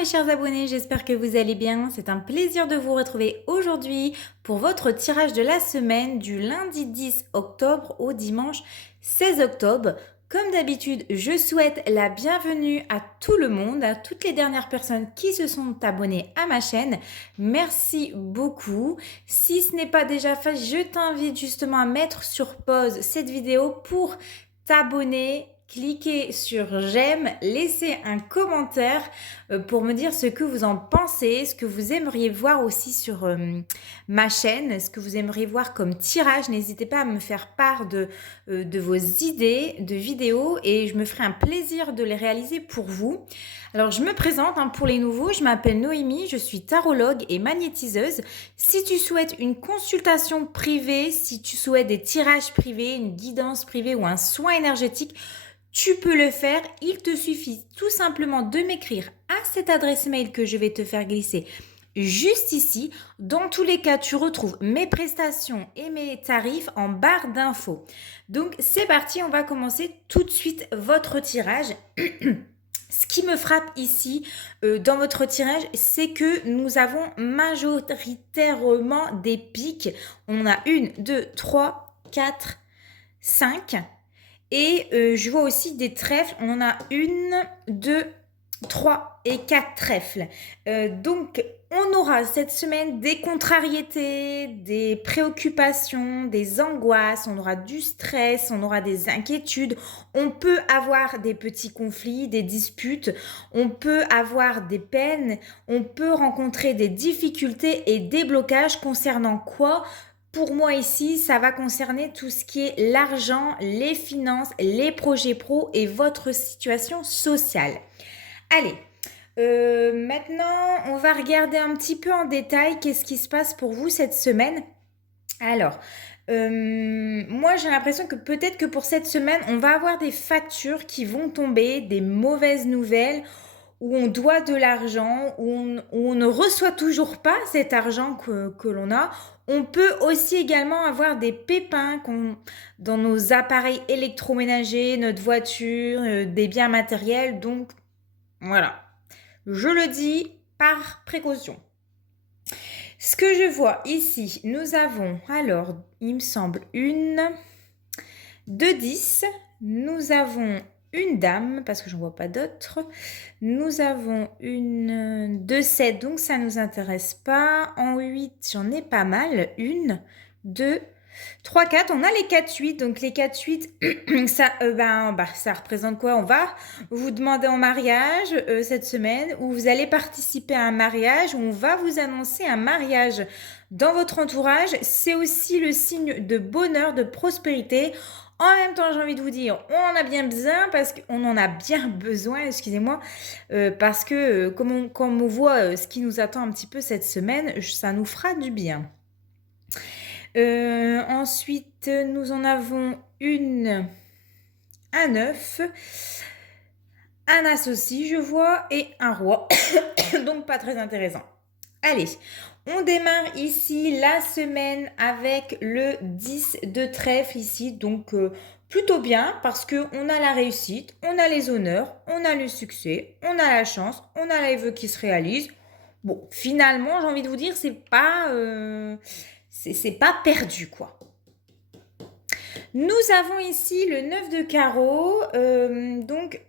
mes chers abonnés, j'espère que vous allez bien. C'est un plaisir de vous retrouver aujourd'hui pour votre tirage de la semaine du lundi 10 octobre au dimanche 16 octobre. Comme d'habitude, je souhaite la bienvenue à tout le monde, à toutes les dernières personnes qui se sont abonnées à ma chaîne. Merci beaucoup. Si ce n'est pas déjà fait, je t'invite justement à mettre sur pause cette vidéo pour t'abonner. Cliquez sur j'aime, laissez un commentaire pour me dire ce que vous en pensez, ce que vous aimeriez voir aussi sur ma chaîne, ce que vous aimeriez voir comme tirage. N'hésitez pas à me faire part de vos idées de vidéos et je me ferai un plaisir de les réaliser pour vous. Alors je me présente pour les nouveaux, je m'appelle Noémie, je suis tarologue et magnétiseuse. Si tu souhaites une consultation privée, si tu souhaites des tirages privés, une guidance privée ou un soin énergétique, tu peux le faire, il te suffit tout simplement de m'écrire à cette adresse mail que je vais te faire glisser juste ici. Dans tous les cas, tu retrouves mes prestations et mes tarifs en barre d'infos. Donc c'est parti, on va commencer tout de suite votre tirage. Ce qui me frappe ici dans votre tirage, c'est que nous avons majoritairement des piques. On a 1, 2, 3, 4, 5. Et je vois aussi des trèfles. On en a 1, 2, 3 et 4 trèfles. Donc, on aura cette semaine des contrariétés, des préoccupations, des angoisses, on aura du stress, on aura des inquiétudes. On peut avoir des petits conflits, des disputes, on peut avoir des peines, on peut rencontrer des difficultés et des blocages concernant quoi ? Pour moi ici, ça va concerner tout ce qui est l'argent, les finances, les projets pro et votre situation sociale. Allez, maintenant, on va regarder un petit peu en détail qu'est-ce qui se passe pour vous cette semaine. Alors, moi j'ai l'impression que peut-être que pour cette semaine, on va avoir des factures qui vont tomber, des mauvaises nouvelles, où on doit de l'argent, où on ne reçoit toujours pas cet argent que l'on a. On peut aussi également avoir des pépins dans nos appareils électroménagers, notre voiture, des biens matériels. Donc voilà, je le dis par précaution. Ce que je vois ici, nous avons, alors, il me semble, une 2 10. Nous avons une dame, parce que je n'en vois pas d'autres. Nous avons une 2 7, donc ça ne nous intéresse pas. En 8, j'en ai pas mal. 1, 2, 3, 4. On a les 4 8. Donc les 4 8, ça, ça représente quoi? On va vous demander en mariage cette semaine, ou vous allez participer à un mariage, ou on va vous annoncer un mariage dans votre entourage. C'est aussi le signe de bonheur, de prospérité. En même temps, j'ai envie de vous dire, on en a bien besoin, excusez-moi, parce que comme on voit ce qui nous attend un petit peu cette semaine, ça nous fera du bien. Ensuite, nous en avons un 9, un as aussi, je vois, et un roi, donc pas très intéressant. Allez, on démarre ici la semaine avec le 10 de trèfle ici, donc plutôt bien parce qu'on a la réussite, on a les honneurs, on a le succès, on a la chance, on a les vœux qui se réalisent. Bon, finalement, j'ai envie de vous dire, c'est pas perdu, quoi. Nous avons ici le 9 de carreau, donc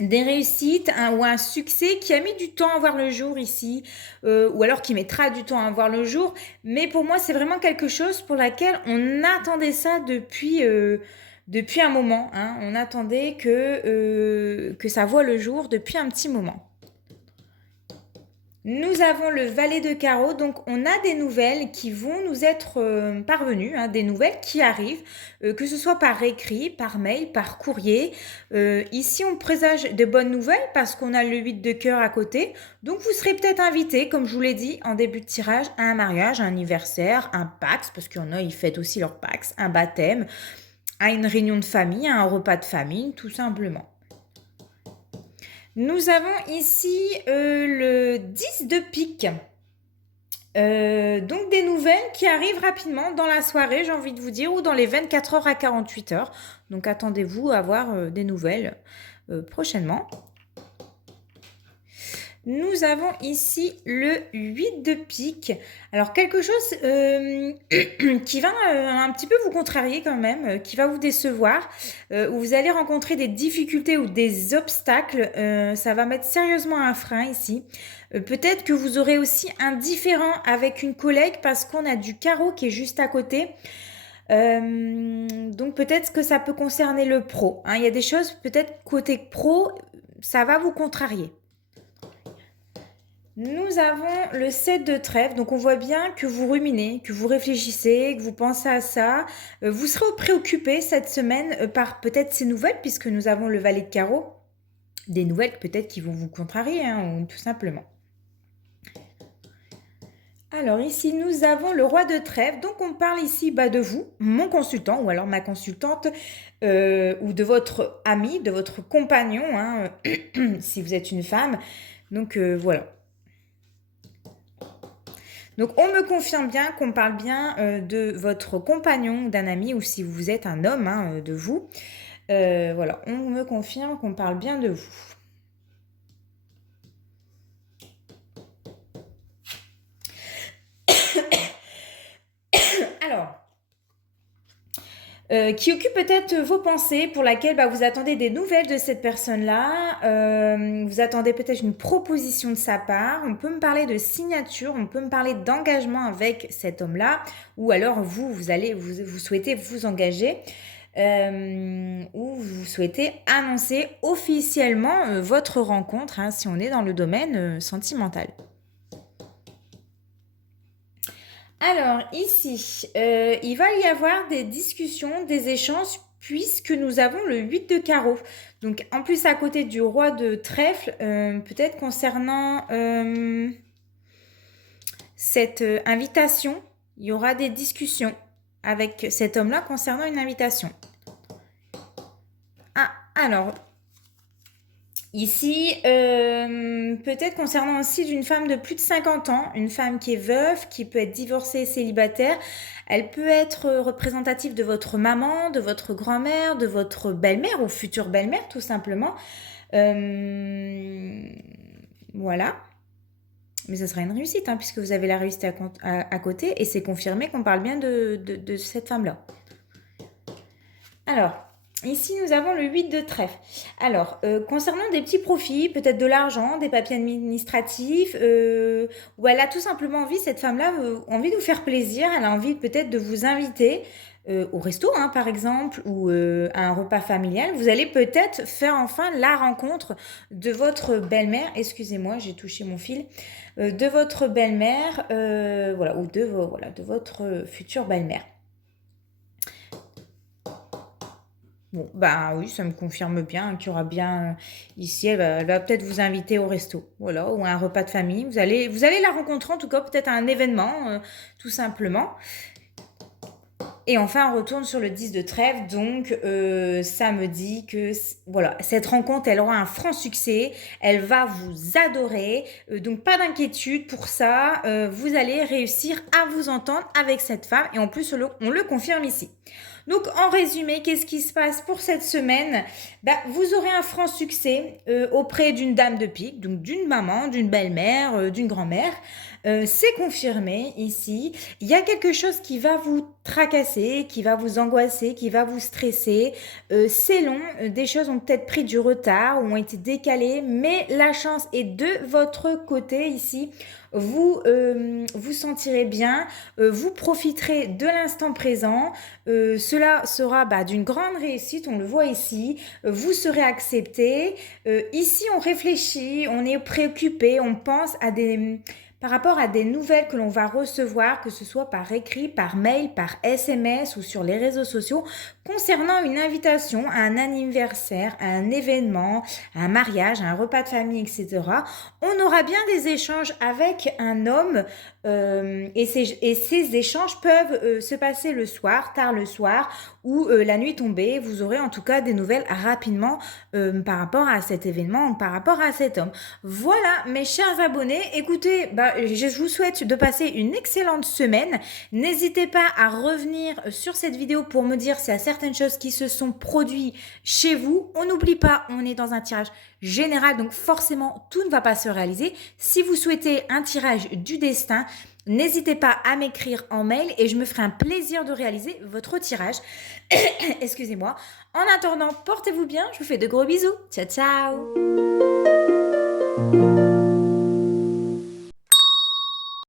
des réussites ou un succès qui a mis du temps à voir le jour ici, ou alors qui mettra du temps à voir le jour. Mais pour moi, c'est vraiment quelque chose pour laquelle on attendait ça depuis un moment. On attendait que ça voie le jour depuis un petit moment. Nous avons le valet de carreau, donc on a des nouvelles qui vont nous être parvenues, des nouvelles qui arrivent, que ce soit par écrit, par mail, par courrier. Ici, on présage de bonnes nouvelles parce qu'on a le 8 de cœur à côté. Donc, vous serez peut-être invité, comme je vous l'ai dit en début de tirage, à un mariage, un anniversaire, un Pax, parce qu'il y en a, ils fêtent aussi leur Pax, un baptême, à une réunion de famille, à un repas de famille, tout simplement. Nous avons ici le 10 de pique. Donc des nouvelles qui arrivent rapidement dans la soirée, j'ai envie de vous dire, ou dans les 24 heures à 48 heures. Donc attendez-vous à avoir des nouvelles prochainement. Nous avons ici le 8 de pique. Alors quelque chose qui va un petit peu vous contrarier quand même, qui va vous décevoir, où vous allez rencontrer des difficultés ou des obstacles. Ça va mettre sérieusement un frein ici. Peut-être que vous aurez aussi un différend avec une collègue parce qu'on a du carreau qui est juste à côté. Donc peut-être que ça peut concerner le pro, hein. Il y a des choses, peut-être côté pro, ça va vous contrarier. Nous avons le 7 de trèfle, donc on voit bien que vous ruminez, que vous réfléchissez, que vous pensez à ça. Vous serez préoccupé cette semaine par peut-être ces nouvelles, puisque nous avons le valet de carreau. Des nouvelles peut-être qui vont vous contrarier, hein, ou tout simplement. Alors ici, nous avons le roi de trèfle. Donc on parle ici de vous, mon consultant, ou alors ma consultante, ou de votre ami, de votre compagnon, hein, si vous êtes une femme. Donc voilà. Donc on me confirme bien qu'on parle bien de votre compagnon, d'un ami, ou si vous êtes un homme, hein, de vous. Voilà, on me confirme qu'on parle bien de vous. Alors, qui occupe peut-être vos pensées, pour laquelle vous attendez des nouvelles de cette personne-là, vous attendez peut-être une proposition de sa part, on peut me parler de signature, on peut me parler d'engagement avec cet homme-là, ou alors vous souhaitez vous engager, ou vous souhaitez annoncer officiellement votre rencontre, hein, si on est dans le domaine sentimental. Alors ici, il va y avoir des discussions, des échanges, puisque nous avons le 8 de carreau. Donc en plus à côté du roi de trèfle, peut-être concernant cette invitation, il y aura des discussions avec cet homme-là concernant une invitation. Ah, alors, ici, peut-être concernant aussi d'une femme de plus de 50 ans, une femme qui est veuve, qui peut être divorcée, célibataire. Elle peut être représentative de votre maman, de votre grand-mère, de votre belle-mère ou future belle-mère, tout simplement. Voilà. Mais ça sera une réussite, hein, puisque vous avez la réussite à côté, et c'est confirmé qu'on parle bien de cette femme-là. Alors, ici, nous avons le 8 de trèfle. Alors, concernant des petits profits, peut-être de l'argent, des papiers administratifs, ou elle a tout simplement envie, cette femme-là, envie de vous faire plaisir, elle a envie peut-être de vous inviter au resto, hein, par exemple, ou à un repas familial. Vous allez peut-être faire enfin la rencontre de votre belle-mère. Excusez-moi, j'ai touché mon fil. De votre belle-mère, voilà, ou de votre future belle-mère. Bon, oui, ça me confirme bien qu'il y aura bien ici, elle va peut-être vous inviter au resto, voilà, ou à un repas de famille. Vous allez la rencontrer en tout cas, peut-être à un événement, tout simplement. Et enfin, on retourne sur le 10 de trèfle, donc ça me dit que voilà, cette rencontre, elle aura un franc succès, elle va vous adorer, donc pas d'inquiétude pour ça, vous allez réussir à vous entendre avec cette femme, et en plus on le confirme ici. Donc en résumé, qu'est-ce qui se passe pour cette semaine? Vous aurez un franc succès auprès d'une dame de pique, donc d'une maman, d'une belle-mère, d'une grand-mère. C'est confirmé ici. Il y a quelque chose qui va vous tracasser, qui va vous angoisser, qui va vous stresser. C'est long, des choses ont peut-être pris du retard ou ont été décalées, mais la chance est de votre côté ici. Vous vous sentirez bien, vous profiterez de l'instant présent, cela sera d'une grande réussite, on le voit ici, vous serez accepté. Ici on réfléchit, on est préoccupé, on pense par rapport à des nouvelles que l'on va recevoir, que ce soit par écrit, par mail, par SMS ou sur les réseaux sociaux, concernant une invitation à un anniversaire, à un événement, à un mariage, à un repas de famille, etc. On aura bien des échanges avec un homme et ces échanges peuvent se passer le soir, tard le soir ou la nuit tombée. Vous aurez en tout cas des nouvelles rapidement par rapport à cet événement, par rapport à cet homme. Voilà mes chers abonnés, écoutez, je vous souhaite de passer une excellente semaine. N'hésitez pas à revenir sur cette vidéo pour me dire s'il y a certaines choses qui se sont produites chez vous. On n'oublie pas, on est dans un tirage général, donc forcément, tout ne va pas se réaliser. Si vous souhaitez un tirage du destin, n'hésitez pas à m'écrire en mail et je me ferai un plaisir de réaliser votre tirage. Excusez-moi. En attendant, portez-vous bien. Je vous fais de gros bisous. Ciao, ciao!